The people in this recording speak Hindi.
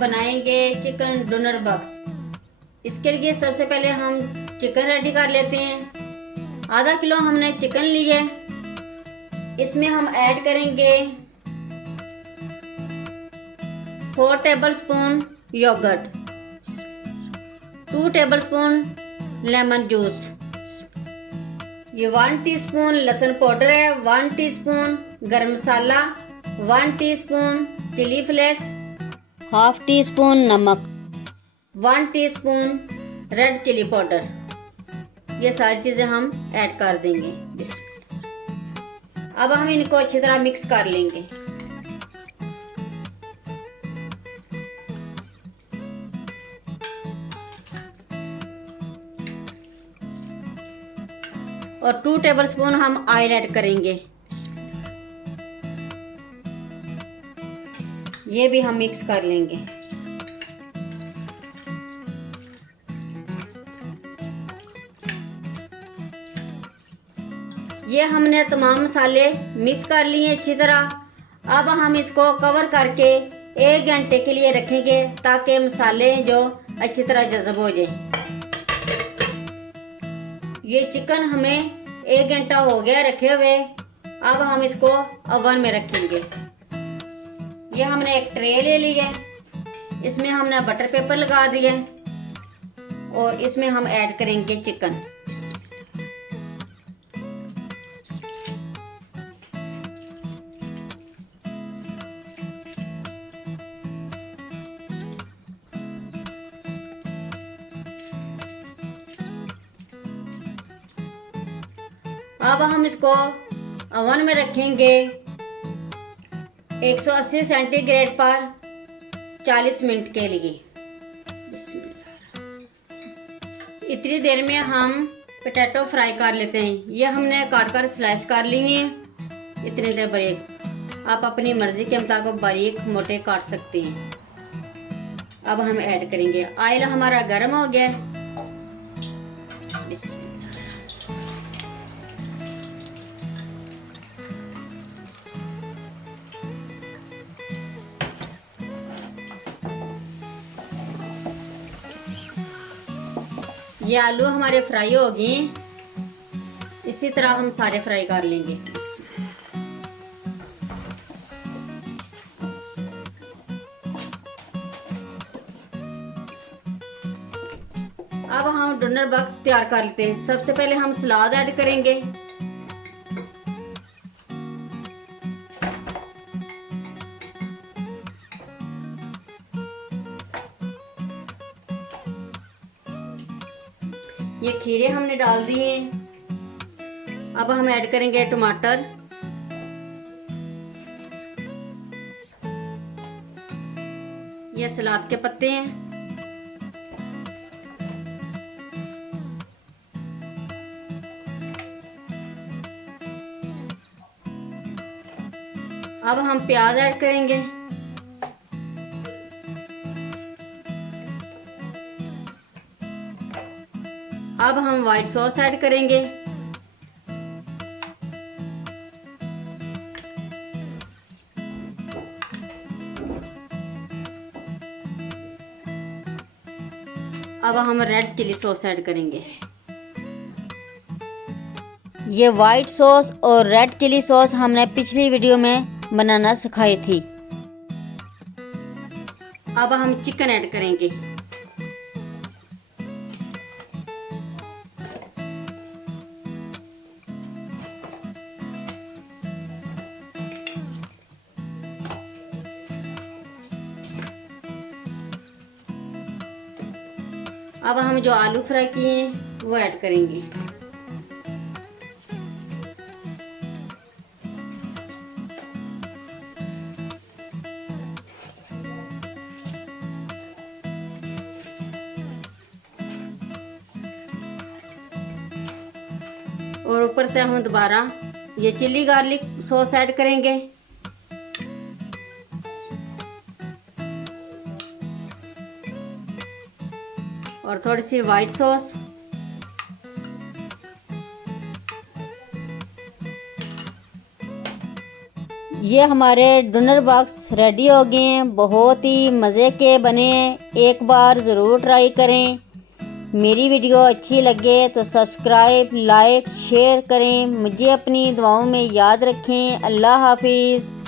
बनाएंगे चिकन डोनर बॉक्स। इसके लिए सबसे पहले हम चिकन रेडी कर लेते हैं। आधा किलो हमने चिकन लिए। इसमें हम ऐड करेंगे 4 tablespoon yoghurt, 2 tablespoon lemon juice, ये 1 टीस्पून लहसुन पाउडर है, 1 teaspoon garam masala, 1 teaspoon chilli flakes, half teaspoon नमक, 1 टीस्पून रेड चिली पाउडर। ये सारी चीजें हम ऐड कर देंगे। अब हम इनको अच्छी तरह मिक्स कर लेंगे। और 2 टेबलस्पून हम ऑयल ऐड करेंगे। ये भी हम मिक्स कर लेंगे। ये हमने तमाम मसाले मिक्स कर लिए अच्छी तरह। अब हम इसको कवर करके 1 घंटे के लिए रखेंगे ताकि मसाले जो अच्छी तरह जज़ब हो जाए। ये चिकन हमें 1 घंटा हो गया रखे हुए। अब हम इसको ओवन में रखेंगे। ये हमने एक ट्रे ले लिया, इसमें हमने बटर पेपर लगा दिया और इसमें हम ऐड करेंगे चिकन। अब हम इसको ओवन में रखेंगे 180 सेंटीग्रेड पर 40 मिनट के लिए। इतनी देर में हम पोटैटो फ्राई कर लेते हैं। ये हमने काट कर स्लाइस कर लिए हैं इतने देर बारीक। आप अपनी मर्जी के मुताबिक बारीक मोटे काट सकते हैं। अब हम ऐड करेंगे। ऑयल हमारा गर्म हो गया। ये आलू हमारे फ्राई हो गए। इसी तरह हम सारे फ्राई कर लेंगे। अब हम डोनर बॉक्स तैयार कर लेते हैं। सबसे पहले हम सलाद ऐड करेंगे। ये खीरे हमने डाल दिए। अब हम ऐड करेंगे टमाटर, ये सलाद के पत्ते हैं। अब हम प्याज ऐड करेंगे। अब हम व्हाइट सॉस ऐड करेंगे। अब हम रेड चिली सॉस ऐड करेंगे। ये व्हाइट सॉस और रेड चिली सॉस हमने पिछली वीडियो में बनाना सिखाई थी। अब हम चिकन ऐड करेंगे। अब हम जो आलू फ्राई किए हैं वो ऐड करेंगे। और ऊपर से हम दोबारा ये चिल्ली गार्लिक सॉस ऐड करेंगे। और थोड़ी सी वाइट सॉस। ये हमारे डिनर बॉक्स रेडी हो गए हैं, बहुत ही मज़े के बने। एक बार ज़रूर ट्राई करें। मेरी वीडियो अच्छी लगे तो सब्सक्राइब, लाइक, शेयर करें। मुझे अपनी दुआओं में याद रखें। अल्लाह हाफिज़।